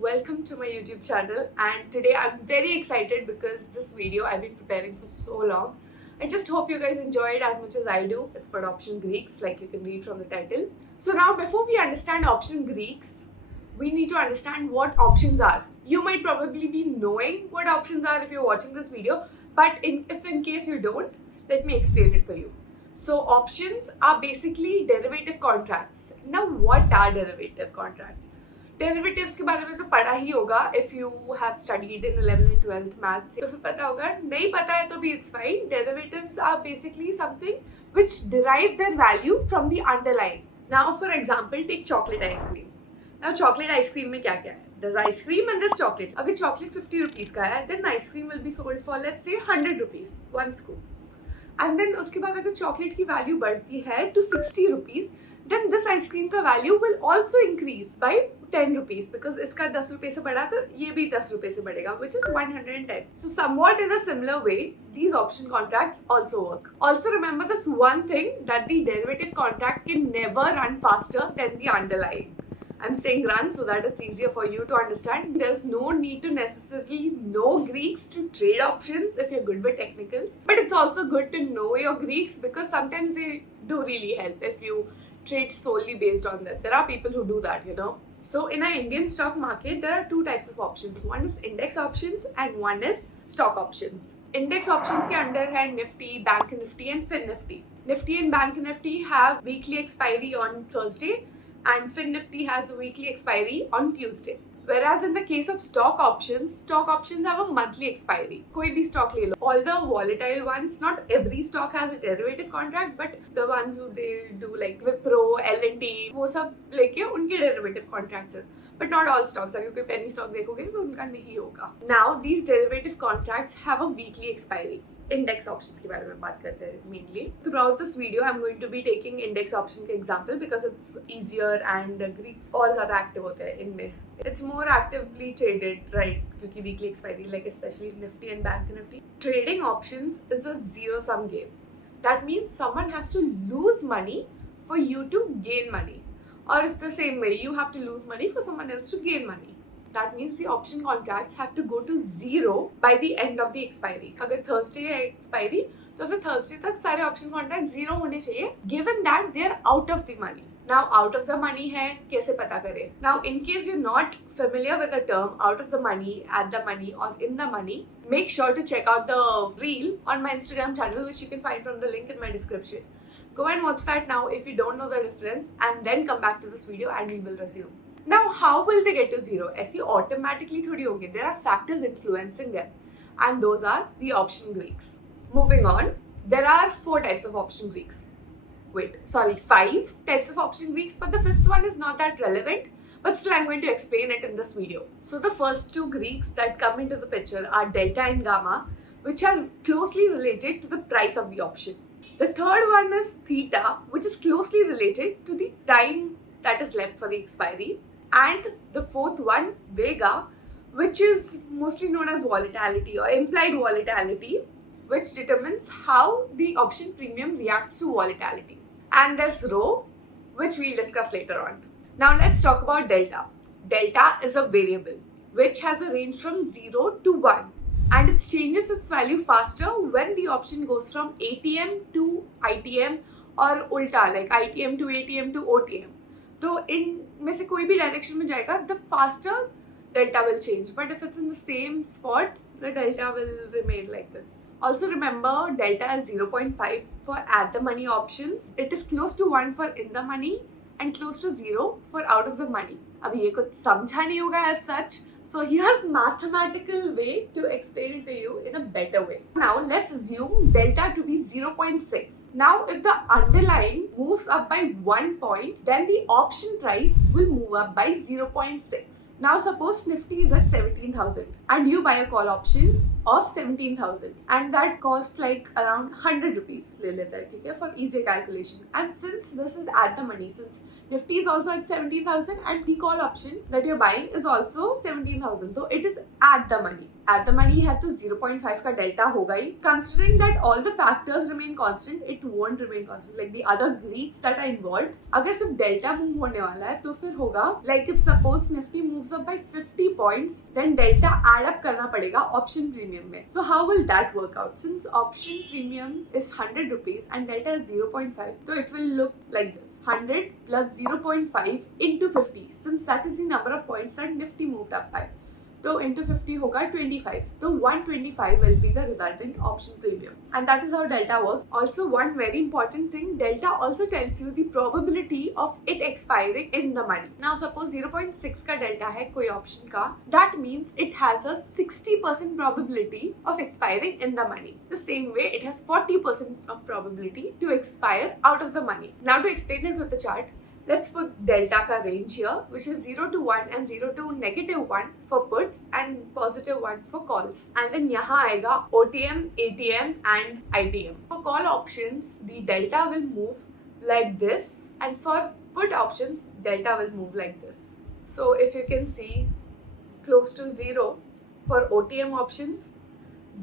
welcome to my YouTube channel, and today I'm very excited because this video I've been preparing for so long. I just hope you guys enjoy it as much as I do. It's about option Greeks, like you can read from the title. So now before we understand option Greeks, we need to understand what options are. You might probably be knowing what options are if you're watching this video, but if in case you don't, let me explain it for you. So options are basically derivative contracts. Now what are derivative contracts? Derivatives के बारे में तो पढ़ा ही होगा if you have studied in 11th and 12th maths. तो फिर पता होगा, नहीं पता है तो भी it's fine. Derivatives are basically something which derive their value from the underlying. Now for example, take chocolate ice cream. Now chocolate ice cream में क्या क्या है? There's ice cream and there's chocolate. अगर chocolate 50 rupees का है, then ice cream will be sold for let's say 100 rupees, one scoop. And then उसके बाद अगर chocolate की value बढ़ती है to 60 rupees, then this ice cream का value will also increase by 10 rupees because इसका 10 रुपए से बढ़ा तो ये भी 10 रुपए से बढ़ेगा, which is 110. So somewhat in a similar way, these option contracts also work. Also remember this one thing, that the derivative contract can never run faster than the underlying. I'm saying run so that it's easier for you to understand. There's no need to necessarily know Greeks to trade options if you're good with technicals. But it's also good to know your Greeks because sometimes they do really help if you trade solely based on that. There are people who do that, you know. So in our Indian stock market, there are two types of options. One is index options and one is stock options. Index options के अंदर है Nifty, Bank Nifty and Fin Nifty. Nifty and Bank Nifty have weekly expiry on Thursday and Fin Nifty has a weekly expiry on Tuesday. Whereas in the case of stock options have a monthly expiry. कोई भी stock ले लो. All the volatile ones, not every stock has a derivative contract, but the ones who they do like Wipro, L&T, वो सब लेके उनके derivative contracts हैं. But not all stocks. अगर कोई penny stock देखोगे तो उनका नहीं होगा. Now these derivative contracts have a weekly expiry. Index options के बारे में बात करते हैं mainly. Throughout this video, I'm going to be taking index option के example because it's easier and Greeks और ज़्यादा active होते हैं इनमें. It's more actively traded, right? क्योंकि weekly expiry, like especially Nifty and Bank Nifty. Trading options is a zero-sum game. That means someone has to lose money for you to gain money. Or it's the same way, you have to lose money for someone else to gain money. That means the option contracts have to go to zero by the end of the expiry. अगर Thursday है expiry, तो फिर Thursday तक सारे option contracts zero होने चाहिए. Given that they are out of the money. Now out of the money है, कैसे पता करें? Now in case you're not familiar with the term out of the money, at the money or in the money, make sure to check out the reel on my Instagram channel, which you can find from the link in my description. Go and watch that now if you don't know the difference, and then come back to this video and we will resume. Now, how will they get to zero? ऐसे automatically थोड़ी होंगे. There are factors influencing them, and those are the option Greeks. Moving on, there are 4 types of option Greeks. Wait, sorry, 5 types of option Greeks, but the 5th one is not that relevant. But still, I'm going to explain it in this video. So the first 2 Greeks that come into the picture are delta and gamma, which are closely related to the price of the option. The third one is theta, which is closely related to the time that is left for the expiry. And the fourth one, Vega, which is mostly known as volatility or implied volatility, which determines how the option premium reacts to volatility. And there's rho, which we'll discuss later on. Now let's talk about delta. Delta is a variable which has a range from 0 to 1, and it changes its value faster when the option goes from ATM to ITM or ulta, like ITM to ATM to OTM. तो इन में से कोई भी direction में जाएगा, the faster delta will change. But if it's in the same spot, the delta will remain like this. Also remember, delta is 0.5 for at the money options. It is close to 1 for in the money and close to 0 for out of the money. अभी ये कुछ समझा नहीं होगा as such. So here's mathematical way to explain it to you in a better way. Now let's assume delta to be 0.6. Now if the underlying moves up by 1 point, then the option price will move up by 0.6. Now suppose Nifty is at 17,000 and you buy a call option of 17,000 and that cost like around 100 rupees ले लेता है, ठीक है, for easy calculation. And since this is at the money, since Nifty is also at 17,000 and the call option that you're buying is also 17,000, so it is at the money. At the money है तो 0.5 का delta होगा ही. Considering that all the factors remain constant, it won't remain constant. Like the other Greeks that are involved, अगर सिर्फ delta move होने वाला है तो फिर होगा like if suppose Nifty moves up by 50 points, then delta add up करना पड़ेगा option premium में. So how will that work out? Since option premium is 100 rupees and delta is 0.5, so it will look like this: 100 plus 0.5 into 50. Since that is the number of points that Nifty moved up by. So into 50 होगा 25. So 125 will be the resultant option premium. And that is how delta works. Also, one very important thing, delta also tells you the probability of it expiring in the money. Now suppose 0.6 का delta है कोई option का, that means it has a 60% probability of expiring in the money. The same way it has 40% of probability to expire out of the money. Now to explain it with the chart, let's put delta ka range here, which is 0 to 1 and 0 to -1 for puts and +1 for calls. And then यहाँ आएगा OTM, ATM and ITM. For call options, the delta will move like this, and for put options, delta will move like this. So if you can see, close to 0 for OTM options,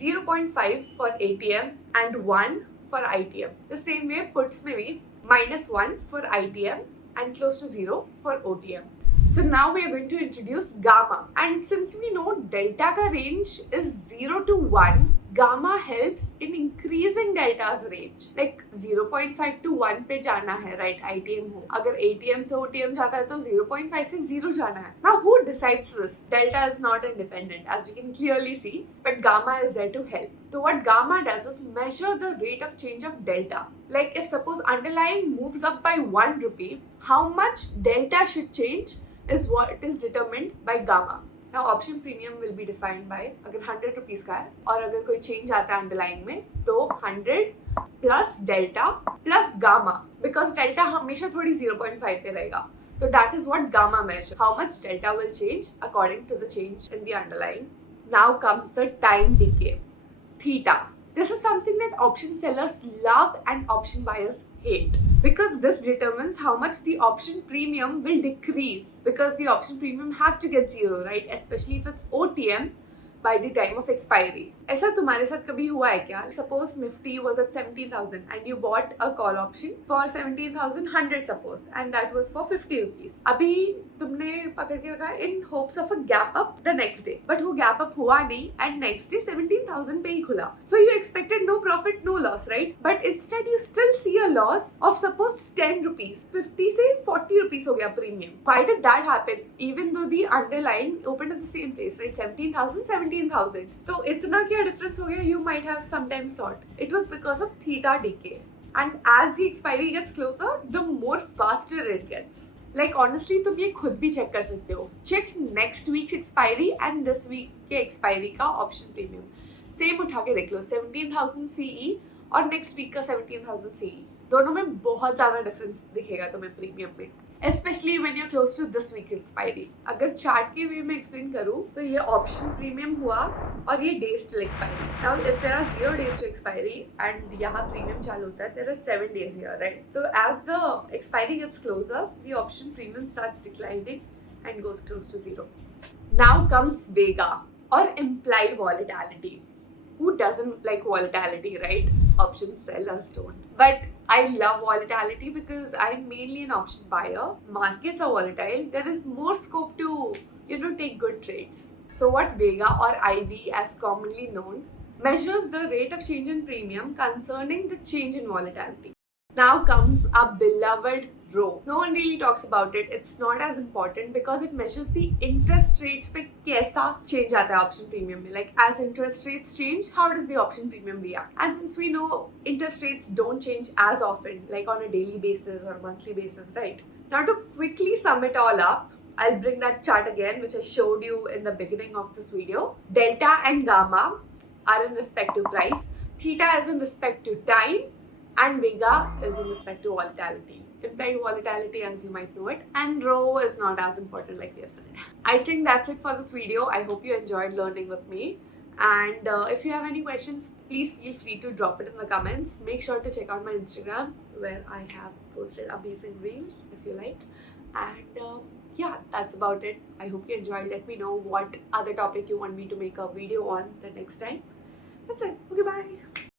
0.5 for ATM and 1 for ITM. The same way puts may be -1 for ITM and close to 0 for OTM. So now we are going to introduce gamma. And since we know delta ka range is 0 to 1, gamma helps in increasing delta's range. Like 0.5 to 1 पे जाना है, right? ITM हो. अगर ATM से OTM जाता है तो 0.5 से 0 जाना है. Now who decides this? Delta is not independent, as we can clearly see, but gamma is there to help. So what gamma does is measure the rate of change of delta. Like if suppose underlying moves up by 1 rupee, how much delta should change is what is determined by gamma. Now option premium will be defined by अगर 100 rupees का है और अगर कोई change आता है underlying में तो 100 plus delta plus gamma, because delta हमेशा थोड़ी 0.5 पे रहेगा. So that is what gamma measures. How much delta will change according to the change in the underlying. Now comes the time decay. Theta. This is something that option sellers love and option buyers hate, because this determines how much the option premium will decrease, because the option premium has to get 0, right? Especially if it's OTM by the time of expiry. ऐसा तुम्हारे साथ कभी हुआ है क्या? Suppose Nifty was at 17,000 and you bought a call option for 17,100 suppose, and that was for 50 rupees. अभी तुमने पकड़ के रखा in hopes of a gap up the next day, but वो gap up हुआ नहीं and next day 17,000 पे ही खुला. So you expected no profit, no loss, right? But instead you still see a loss of suppose 10 rupees. 50 से 40 rupees हो गया premium. Why did that happen? Even though the underlying opened at the same place, right? 17,000. तो इतना क्या difference हो गया? You might have sometimes thought it was because of theta decay. And as the expiry gets closer, the more faster it gets. Like honestly, तुम ये खुद भी check कर सकते हो. Check next week's expiry and this week के expiry का option premium. Same उठा के देख लो, 17,000 CE और next week का 17,000 CE. दोनों में बहुत ज़्यादा difference दिखेगा तुम्हें premium में. Especially when you're close to this week's expiry. अगर चार्ट के वे में एक्सप्लेन करूँ तो ये ऑप्शन प्रीमियम हुआ और ये days till expiry. Now if there are 0 days to expiry and यहाँ प्रीमियम चालू होता है, there are 7 days here, right? So as the expiry gets closer, the option premium starts declining and goes close to 0. Now comes Vega or implied volatility. Who doesn't like volatility, right? Option sellers don't. But I love volatility because I'm mainly an option buyer. Markets are volatile. There is more scope to, take good trades. So what Vega or IV as commonly known measures the rate of change in premium concerning the change in volatility. Now comes our beloved rho. No one really talks about it. It's not as important because it measures the interest rates पे कैसा change आता है option premium में. Like as interest rates change, how does the option premium react? And since we know interest rates don't change as often, like on a daily basis or monthly basis, right? Now to quickly sum it all up, I'll bring that chart again, which I showed you in the beginning of this video. Delta and gamma are in respect to price. Theta is in respect to time. And Vega is in respect to volatility. Implied volatility, as you might know it. And rho is not as important, like we have said. I think that's it for this video. I hope you enjoyed learning with me. And if you have any questions, please feel free to drop it in the comments. Make sure to check out my Instagram where I have posted amazing reels if you like. And yeah, that's about it. I hope you enjoyed. Let me know what other topic you want me to make a video on the next time. That's it. Okay, bye.